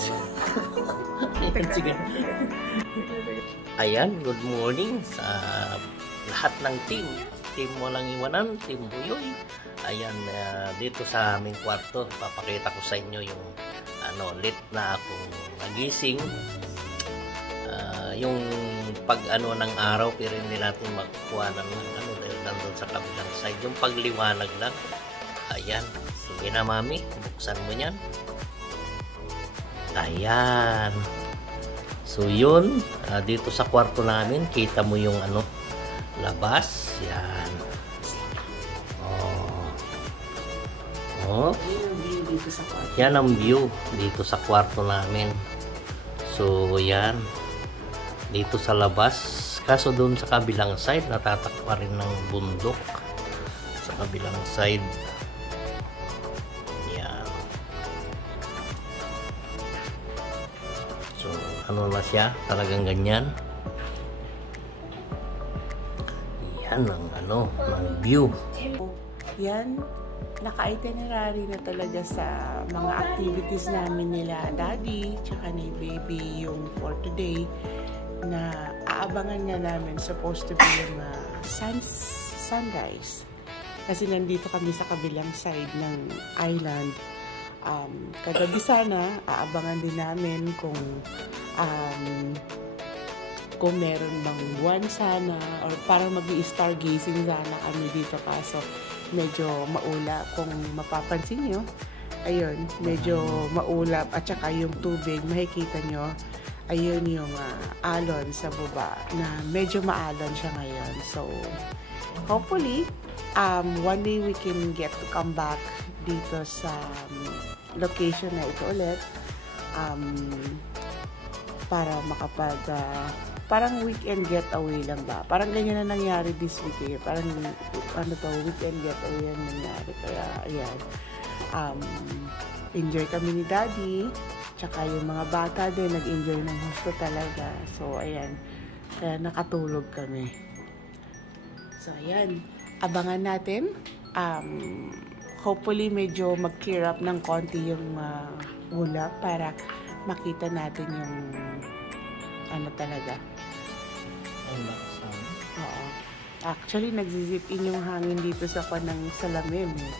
Sige. Ayan, good morning sa lahat ng team. Team Walang Iwanan, Team Buyoy. Ayan, dito sa aming kwarto, papakita ko sa inyo yung late na akong nagising. Yung pag ng araw, pero hindi natin makukuha ng dahil nandun sa kabilang side. Yung pagliwanag lang. Ayan. Sige na, mami. Buksan mo yan. Ayan. So, yun. Dito sa kwarto namin, kita mo yung labas. Yan. Oh. Yan ang view dito sa kwarto namin. So, yan. Dito sa labas. Kaso doon sa kabilang side, natatakpa rin ng bundok. Sa kabilang side. Yan. So, na siya? Talagang ganyan. Yan ang ng view. Yan. Naka-itinerary na talaga sa mga activities namin nila daddy tsaka ni baby yung for today na aabangan nga namin supposed to be yung sunrise kasi nandito kami sa kabilang side ng island. Kagabi sana aabangan din namin kung meron bang buwan sana or parang mag-i-stargazing sana kami dito kaso medyo maulap kung mapapansin nyo. Ayun, medyo maulap at saka yung tubig, makikita nyo, ayun yung alon sa baba na medyo maalon siya ngayon. So, hopefully, one day we can get to come back dito sa location na ito ulit para parang weekend getaway lang ba? Parang ganyan na nangyari this week eh. Parang weekend getaway ang nangyari. Kaya, ayan. Enjoy kami ni daddy. Tsaka yung mga bata din, nag-enjoy ng gusto talaga. So, ayan. Kaya nakatulog kami. So, ayan. Abangan natin. Hopefully, medyo mag-clear up ng konti yung ulap para makita natin yung talaga. Oo. Actually, nag-zip in yung hangin dito sa panang salamin eh.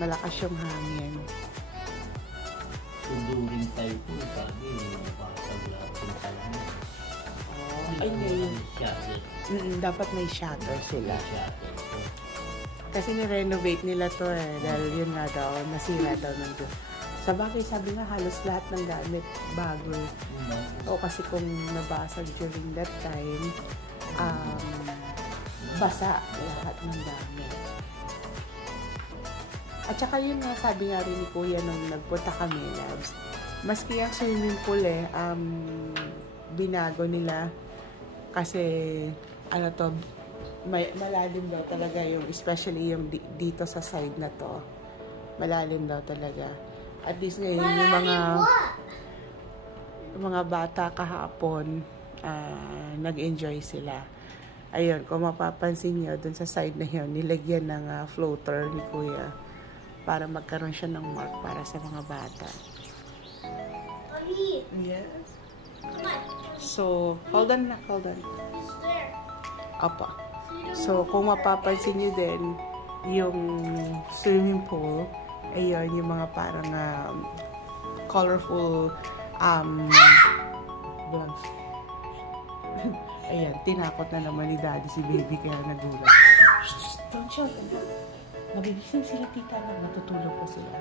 Malakas yung hangin. So, during tayo po, sabi, basag lahat yung salamin. Ay, ngayon. Dapat may shutter sila. Kasi ni-renovate nila to eh. Dahil yun nga daw, nasira daw ng doon. Sa bagay, sabi nga, halos lahat ng gamit bago. O kasi kung nabasag during that time, basa lahat ng gamit. At saka yun nga, sabi nga rin ni Kuya nung nagpunta kami, labs, maski ang swimming pool binago nila kasi, malalim daw talaga yung, especially yung dito sa side na to. Malalim daw talaga. At least ngayon, yung mga bata kahapon, nag-enjoy sila. Ayun, kung mapapansin nyo, dun sa side na yun, nilagyan ng floater ni Kuya para magkaroon siya ng mark para sa mga bata. Yes. So, hold on. Apa. So, kung mapapansin nyo din, yung swimming pool, ayun, yung mga parang colorful blogs. Ayan, tinakot na naman ni daddy si baby kaya nagulat. Don't shout. Nagigising sila tita na matutulog po sila.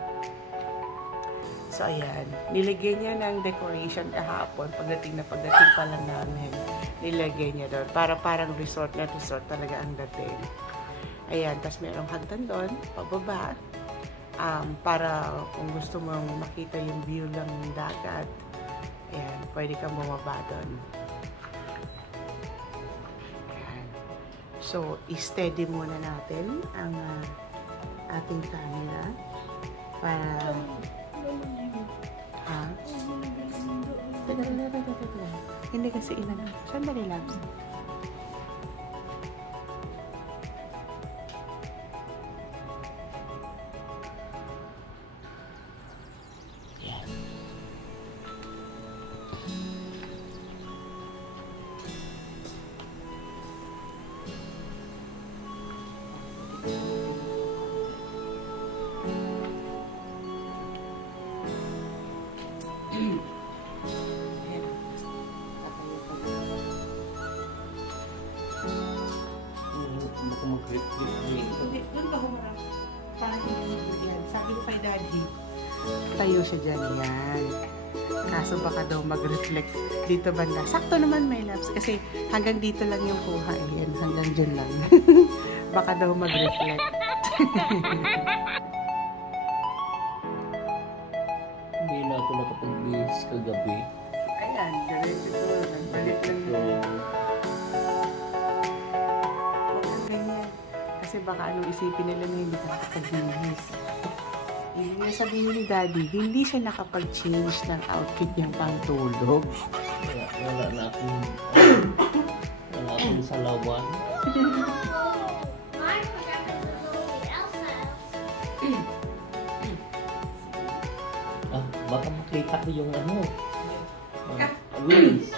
So, ayan. Nilagyan niya ng decoration kahapon. Pagdating pa lang namin. Nilagyan niya doon. Parang resort na resort talaga ang dating. Ayan. Tapos merong hagdan doon. Pababa. Para kung gusto mong makita yung view ng dagat. Ayan. Pwede kang bumaba doon. Ayan. So, i-steady muna natin ang ating camera. Para hindi kasi sandali lang. Hindi, doon ka humarap. Parang yan. Sabi ko kay Daddy, tayo siya dyan. Yan. Kaso baka daw mag-reflect dito banda. Sakto naman, my loves. Kasi hanggang dito lang yung kuha. Yan, hanggang dyan lang. Baka daw mag-reflect. Hindi na ako nakapag-bihis kagabi. Ayan, diretso to. Nagbalik lang yun. Huwag kang ganyan. Kasi baka anong isipin nila na hindi ka nakapag-bihis. Hindi nga sabihin ni Daddy, hindi siya nakapag-change ng outfit niyang pangtulog. Wala na akong salawan. Baka makita ko yung wheels.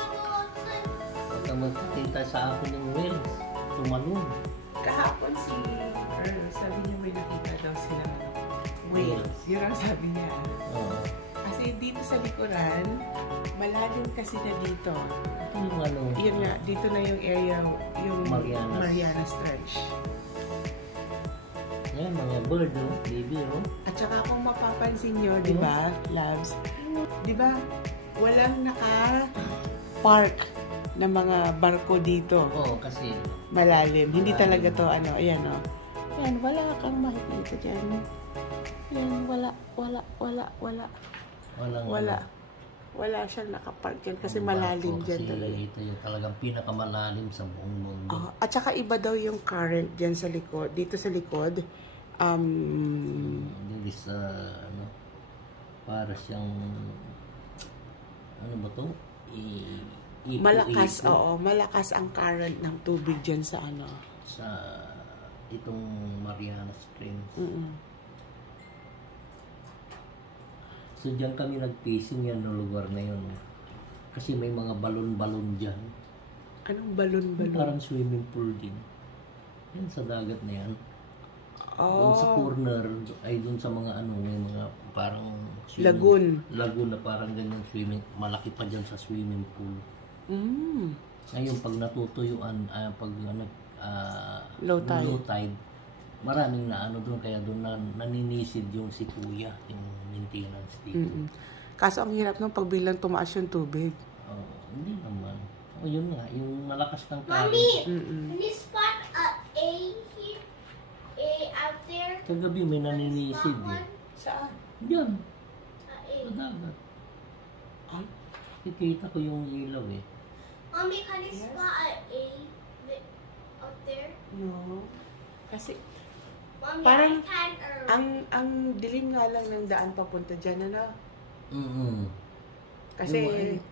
Baka makita sa akin yung wheels. Tumalon. Kahapon si Earl, sabi niya may nakita daw sila whales. Yun ang sabi niya. Kasi dito sa likuran, malalim kasi na dito. Ito yung Yun nga, dito na yung area, yung Marianas Trench. Yan, mga bird, baby, At saka kung mapapansin nyo, di ba, loves, di ba, walang naka-park na mga barko dito. Oo, kasi malalim. Hindi talaga to, ayan, Ayan, wala kang makikita dyan. Ayan, wala siyang nakapark dyan kasi malalim dyan talaga. Ito yung talagang pinakamalalim sa buong mundo. At saka iba daw yung current dyan sa likod. Dito sa likod, hindi sa, para siyang, ano ba to? Malakas, malakas ang current ng tubig dyan sa sa itong Marianas Trench. So diyan kami nag-fishing yan no lugar na yun. Kasi may mga balon-balon dyan. Anong balon-balon? Parang swimming pool din. Yan sa dagat na yan. Doon sa corner, ay doon sa mga may mga parang lagoon na parang ganyan swimming, malaki pa dyan sa swimming pool. Ngayon pag natutuyuan, pag low tide, maraming na doon, kaya doon naninisid yung si Kuya, yung maintenance dito. Kaso ang hirap nung pagbilang tumaas yung tubig. Hindi naman. Yun nga, yung malakas kang current. Mommy, can you spot a here? A out there? Kagabi may naninisid Saan? Diyan. Sa dagat. Kikita ko yung ilaw Mommy, can you spot a out there? No. Kasi Mommy, parang I can, ang dilim nga lang ng daan papunta dyan, Kasi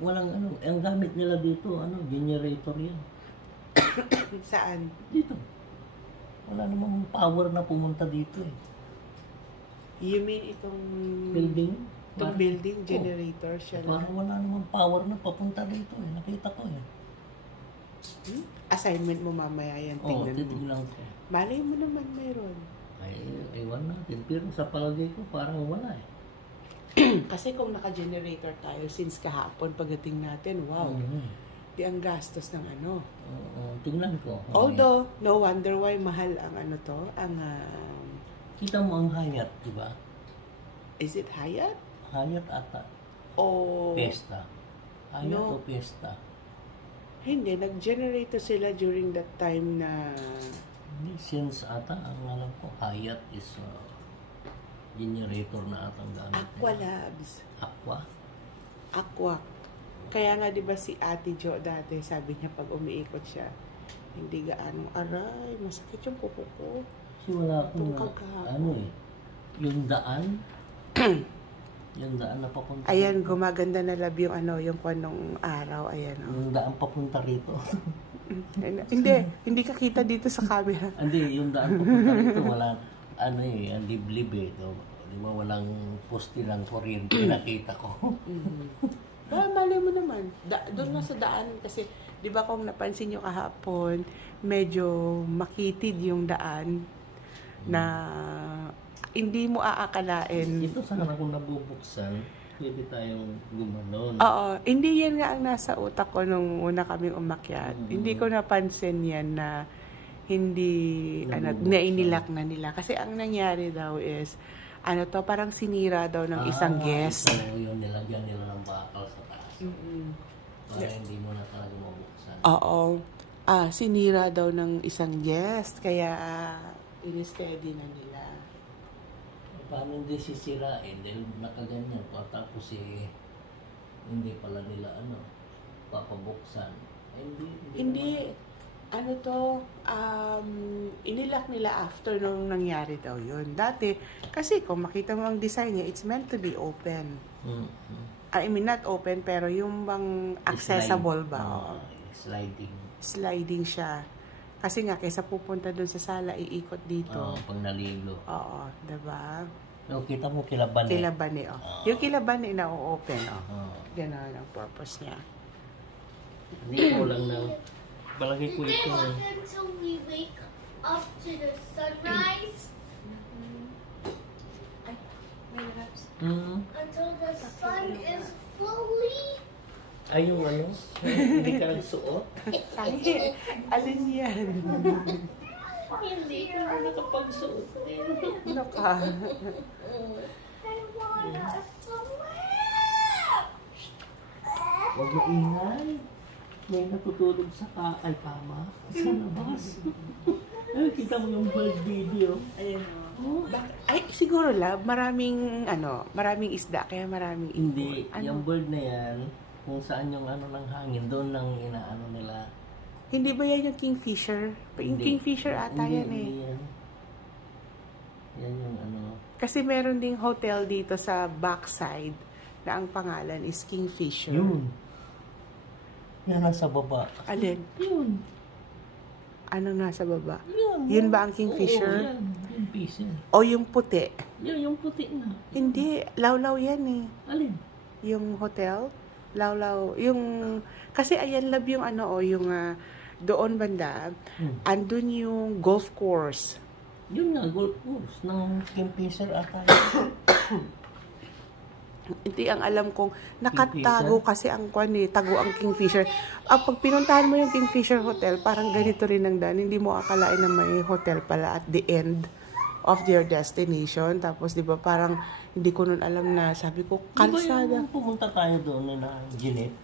walang ang gamit nila dito, generator yan. saan? Dito. Wala namang power na pumunta dito You mean itong building? Itong building generator siya lang? Parang wala namang power na papunta dito Nakita ko Assignment mo mamaya yan, tingnan mo. Titignan ko. Malay mo naman mayroon. Ay, ewan natin. Pero sa palagay ko, parang wala Kasi kung naka-generator tayo since kahapon pagdating natin, wow. Di ang gastos ng tingnan ko. Although, no wonder why mahal ang kita mo ang Hyatt, di ba? Is it Hyatt? Hyatt ata. O Fiesta. Hyatt o Fiesta? Hindi, nag-generator sila during that time na... Since ata, ang alam ko, Hyatt is generator na atang gamit. Aqua Labs. Aqua? Kaya nga 'di ba si Ate Jo dati, sabi niya pag umiikot siya, hindi gaano aray, masakit yung kuko ko. Kasi wala akong yung daan. Yung daan na papunta. Ayan, gumaganda na lab yung yung kwanong araw, ayan Yung daan papunta rito. hindi ka kita dito sa camera. Hindi, yung daan papunta rito wala ang liblib Di ba walang poste ng kuryente nakita ko. Malay mo naman. Doon lang sa daan kasi, di ba kung napansin nyo kahapon, medyo makitid yung daan na hindi mo aakalain. Ito sana kung nabubuksan, pwede tayong gumanon. Oo. Hindi yan nga ang nasa utak ko nung una kaming umakyat. Hindi ko napansin yan na nainilak na nila. Kasi ang nangyari daw is, parang sinira daw ng isang guest. So, yung nilagyan nila ng bakal sa taas. Para hindi mo na talaga mabuksan. Oo. Sinira daw ng isang guest. Kaya, in-steady na nila. Paano hindi sisirain? Dahil nakaganyan pa. Tapos hindi pala nila papabuksan. Hindi. Inilak nila after nung nangyari daw yun. Dati, kasi kung makita mo ang design niya, it's meant to be open. I mean, not open, pero yung bang accessible ba? Sliding siya. Kasi nga, kaysa pupunta doon sa sala, iikot dito. Pag nalilo. Oo, diba? No, kita mo kilabani. Kilabani, yung kilabani na open, Ganon ang purpose niya. Hindi ko lang na balagay ko ito. Until we wake up to the sunrise. Until the sun is fully. Ay, yung hindi ka nagsuot? Alin yan? Hindi ko na nakapagsuot din. Ano ka? I wanna swim. Huwag maingay. May natutulog sa kama. Sa labas. Ay, kita mo yung bird video. Ayan Ay, siguro maraming isda, kaya maraming Hindi, ibon. yung bird na yan, kung saan yung ng hangin, doon lang inaano nila. Hindi ba yan yung kingfisher? Yung kingfisher ata yan Hindi yan. Yan yung Kasi meron ding hotel dito sa backside na ang pangalan is Kingfisher. Yun. Yan nasa baba. Alin? Yun. Anong nasa baba? Yun. Yun ba ang Kingfisher? Oo, yan. Yung fisher. O yung puti? Yung puti na. Hindi. Lawlaw yan eh. Alin? Yung hotel? Lawlaw. Kasi ayan lab yung yung doon banda, andun yung golf course. Yun nga, golf course ng Kingfisher ata. Hindi ang alam kong nakatago kasi ang tago ang Kingfisher. Pag pinuntahan mo yung Kingfisher Hotel, parang ganito rin ang daan. Hindi mo akalain na may hotel pala at the end of your destination. Tapos, di ba, parang hindi ko nun alam na, sabi ko, kalsada. Di ba yung pumunta tayo doon na Jeanette?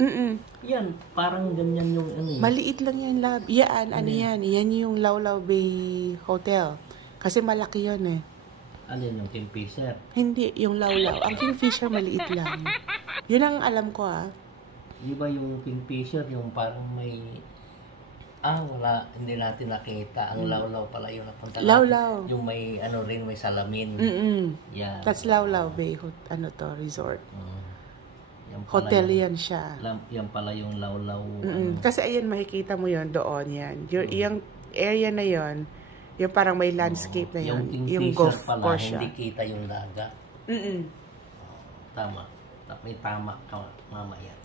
Yan, parang ganyan yung Maliit lang yan, lab. Yan, yan. Yan yung Lawlaw Bay Hotel. Kasi malaki yun eh. Alin yung Kingfisher? Hindi, yung Lawlaw. Ang Kingfisher maliit lang. Yun ang alam ko Di ba yung Kingfisher, yung parang may... wala, hindi natin nakita. Ang Lawlaw pala yung napunta natin. Lawlaw. Yung may, rin, may salamin. Yan. That's Lawlaw Bay, resort. Yan pala Hotel yan siya. Yan pala yung Lawlaw. Kasi ayan, makikita mo yon doon yan. Yung area na yon, yung parang may landscape na yon, yung golf course siya. Hindi kita yung dagat. Tama. May tama ka mamaya.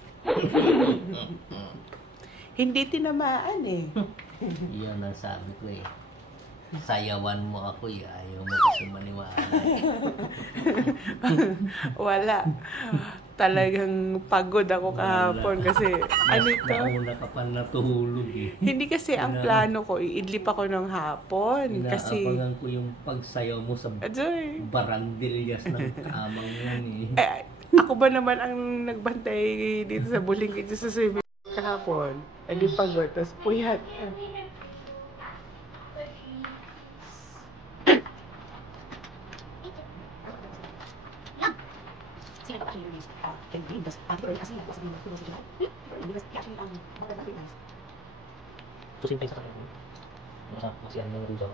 Hindi tinamaan eh. Iyon ang sabi ko eh. Sayawan mo ako ayaw mo kasi maniwala. Wala. Talagang pagod ako kahapon kasi ito? Nauna ka pa natulog eh. Hindi kasi ang plano ko, iidlip ako ng hapon. Kasi inaabangan ko yung pagsayaw mo sa barandilyas ng kamang yan eh. Ako ba naman ang nagbantay dito sa Bulingkid sa swimming kahapon? Di pagod, tapos puyat. Simple sa kanila. Masih ano yung dito.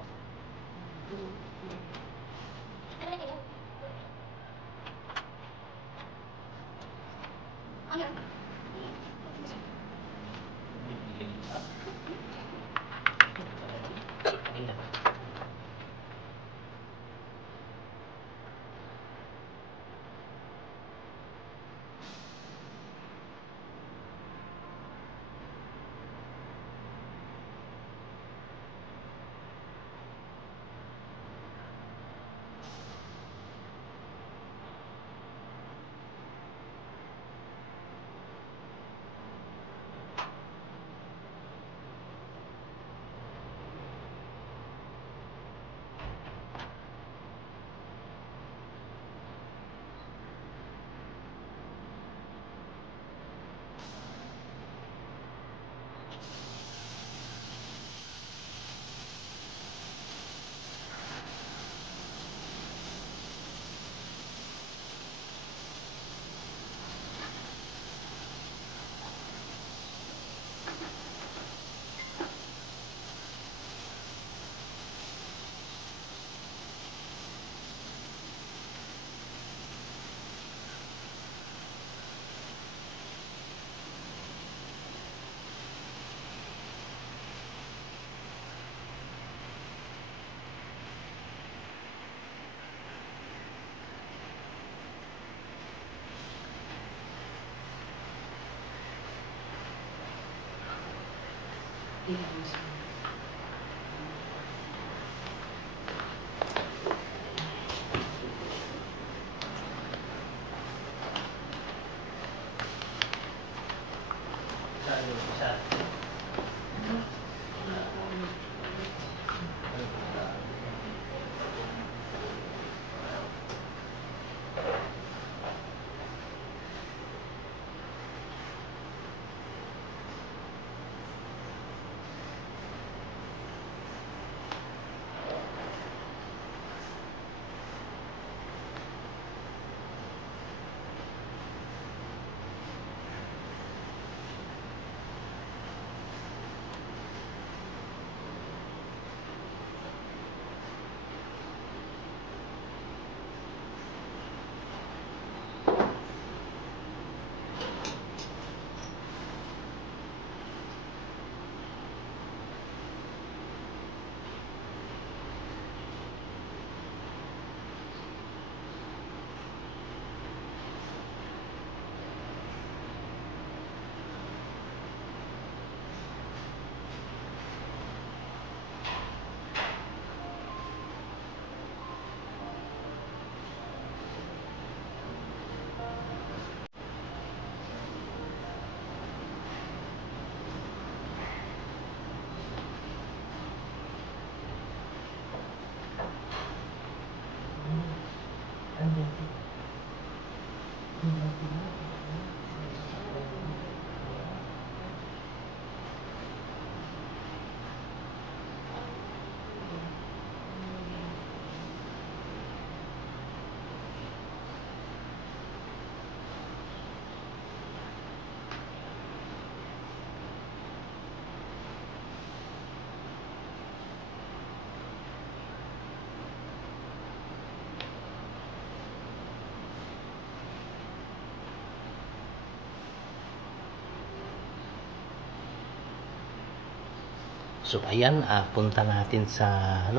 So ayan, punta natin sa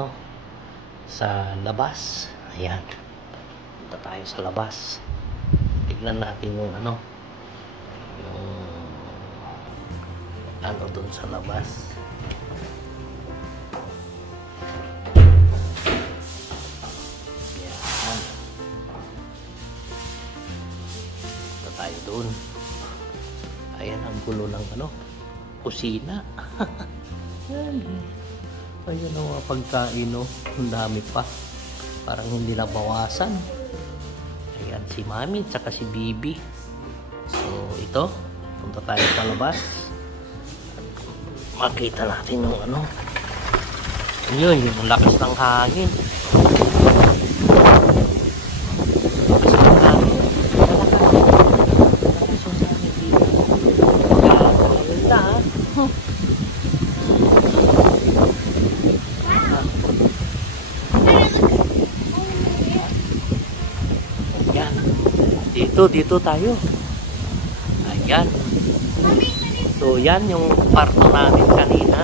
sa labas. Ayan. Punta tayo sa labas. Tignan natin yung yung doon sa labas. Ayan. Punta tayo doon. Ayan ang gulo ng kusina. Ayun ang mga pagkain, ang dami pa, parang hindi nabawasan. Ayan si Mami tsaka si Bibi. So ito, punta tayo sa labas at makita natin yung yung lakas ng hangin. Lakas ng hangin. Dito tayo. Ayan. So yan yung kwarto namin kanina.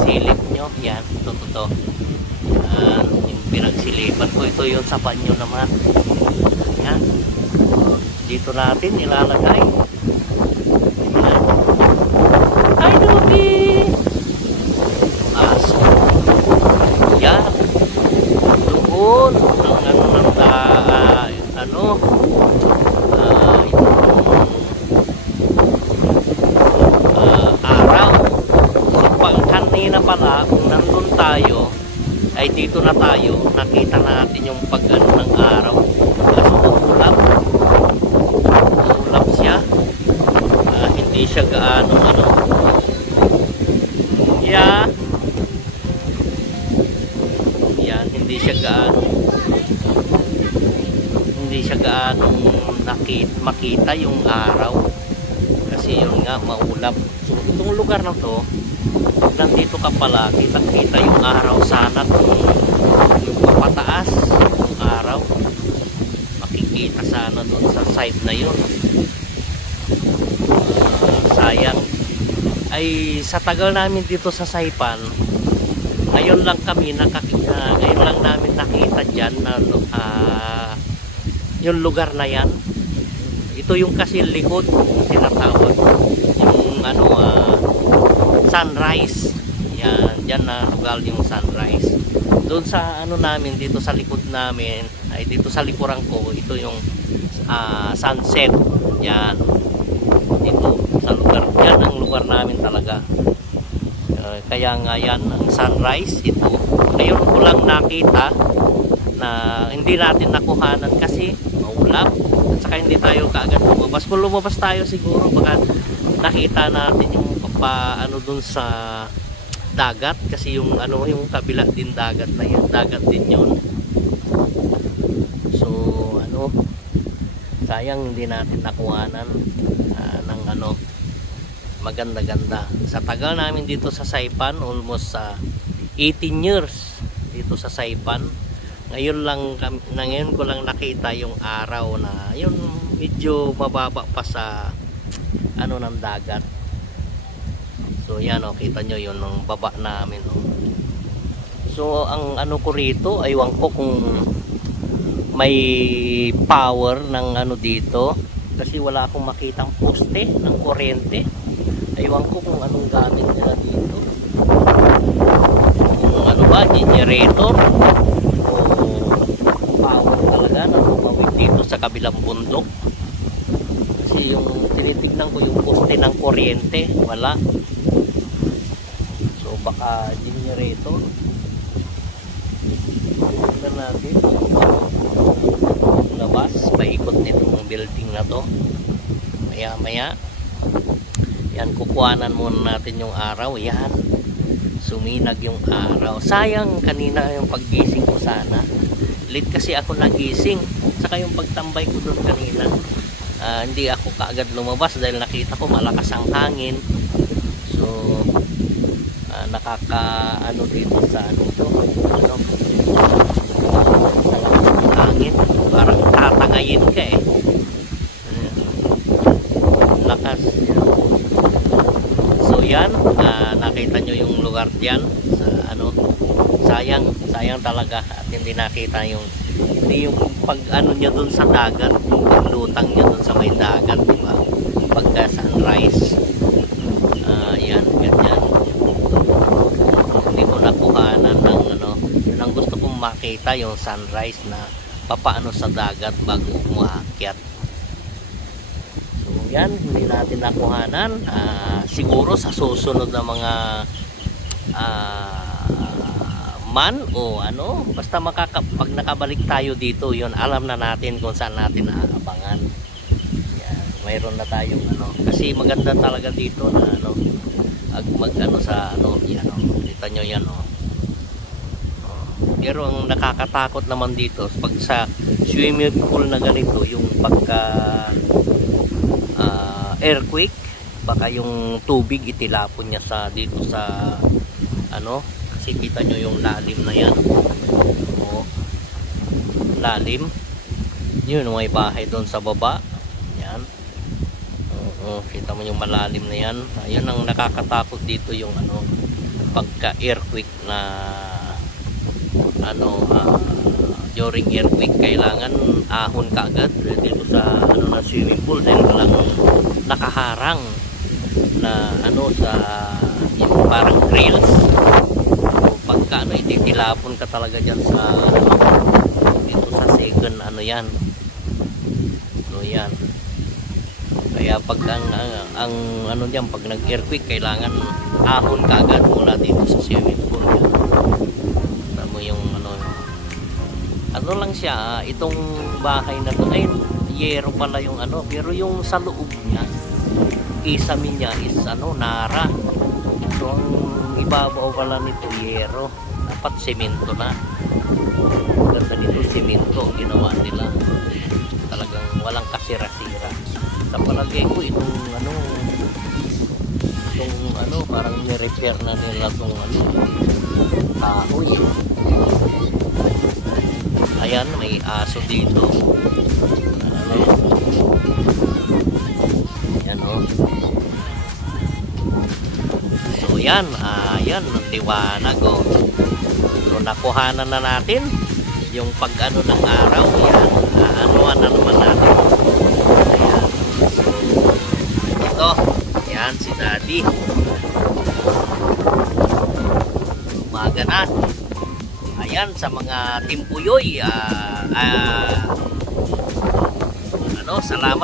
Silip nyo. Yan. Ito. Yan. Yung pinagsilipan ko. Ito yung sa banyo naman. Ayan. Dito natin ilalagay. Ayan. Hi, Duki! Aso. Yan. Doon. Araw. So pang kanina pala kung nandun tayo ay dito na tayo, nakita natin yung ng araw. Kaso ulap siya. Hindi siya gaano hindi siya gaano makita yung araw kasi yun nga maulap. So itong lugar na to, pag nandito ka pala, kita yung araw sana kung yung papataas yung araw, makikita sana doon sa side na yun. Sayang ay sa tagal namin dito sa Saipan, ngayon lang namin nakita dyan na yung lugar na yan. Ito yung kasi likod tinatawag, yung sunrise. Yan, dyan na lugar yung sunrise. Doon sa ano namin, dito sa likod namin, ay dito sa likuran ko, ito yung sunset. Yan. Dito sa lugar, yan ang lugar namin talaga. Kaya nga yan, ang sunrise ito. Ngayon ko lang nakita na hindi natin nakuhanan kasi maulap. At saka hindi tayo kaagad lumabas. Kung lumabas tayo siguro, baka nakita natin yung paano dun sa dagat, kasi yung ano, yung kabila din dagat na yan, dagat din yun. So ano, sayang hindi natin nakuhanan ng ano, maganda-ganda. Sa tagal namin dito sa Saipan, almost 18 years dito sa Saipan. Ngayon ko lang nakita yung araw na yun medyo mababa pa sa ano ng dagat. So yan o, kita nyo yun ng baba namin o. So ang ano ko rito, aywan ko kung may power ng ano dito, kasi wala akong makitang poste ng kuryente. Aywan ko kung anong gamit nila dito, kung ano ba, generator o power talaga na tumawid dito sa kabilang bundok. Kasi yung tinitignan ko yung poste ng kuryente, wala. Baka generator. Tignan natin yung labas, paikot nitong building na to. Maya maya yan, kukuhanan muna natin yung araw. Yan, suminag yung araw. Sayang kanina yung paggising ko, sana late kasi ako nagising. Saka yung pagtambay ko doon kanina, hindi ako kaagad lumabas dahil nakita ko malakas ang hangin. So nakaka-ano dito sa ano to, ano, sa lakas ng hangin, parang tatangayin ka eh. Lakas. So yan, nakita nyo yung lugar diyan sa ano, sayang talaga at hindi nakita yung, hindi yung pag ano nyo dun sa dagat, yung paglutang nyo dun sa may dagat, diba, pagka sunrise. Yan, ganyan. Hindi ko nakuhanan ng ano, yun ang gusto kong makita, yung sunrise na papaano sa dagat bago umaakyat. So yan, hindi natin nakuhanan. Siguro sa susunod na mga man o ano, basta pag nakabalik tayo dito, yun, alam na natin kung saan natin aabangan. Yan, mayroon na tayong ano, kasi maganda talaga dito na ano, mag-ano sa ano, yan o, kita nyo yan o. Pero ang nakakatakot naman dito pag sa swimming pool na ganito, yung pagka earthquake, baka yung tubig itilapon niya sa dito sa ano, kasi kita nyo yung lalim na yan o, lalim yun, may bahay doon sa baba yan. Kita mo yung malalim na yan. Ayun ang nakakatakot dito, yung ano, pagka earthquake na ano, during earthquake kailangan ahon ka agad dito sa ano na swimming pool dahil walang nakaharang na ano sa yung parang grills. So, pagka ano, ititilapon ka talaga dyan sa ano, dito sa second ano yan. So yan, kaya pag ang ano diyan, pag nag-earthquake kailangan ahon ka agad mula dito sa swimming pool. Tama yung ano lang siya, itong bahay na to ay yero pala yung ano, pero yung sa loob niya, kisame niya is ano, nara. So ang ibabaw pala nito yero, dapat semento na. Ganda nito, semento ginawa nila, talagang walang kasira-sira. Sa palagay ko itong ano, parang ni-repair na nila itong ano, kahoy. Ayan, may aso dito. Ayan o. So yan, ayan, liwanag o. So nakuhanan na natin yung pag-ano ng araw. Yan, anuan na naman natin. Ayan. So, ito, yan si Daddy. iwanan. Ayan, sa mga Team Puyoy,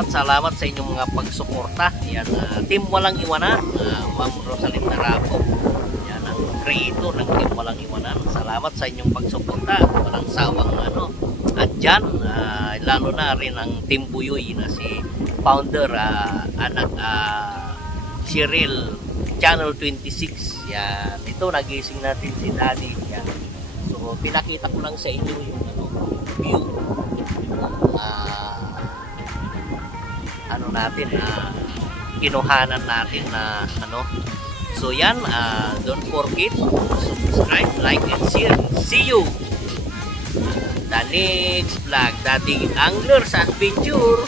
salamat sa inyong mga pagsuporta. Yan, Team Walang Iwanan, Ma'am Rosalyn Narapo. Yan ang creator ng Team Walang Iwanan. Salamat sa inyong pagsuporta. Walang sawang andyan, lalo na rin ang Team Puyoy na si founder, Cheryl Channel 26. Yan, ito nagising natin si Daddy. Yan. So pinakita ko lang sa inyo yung view, natin, kinuhanan natin na so yan, don't forget subscribe, like and share. See you the next vlog, dating Anglers Adventure.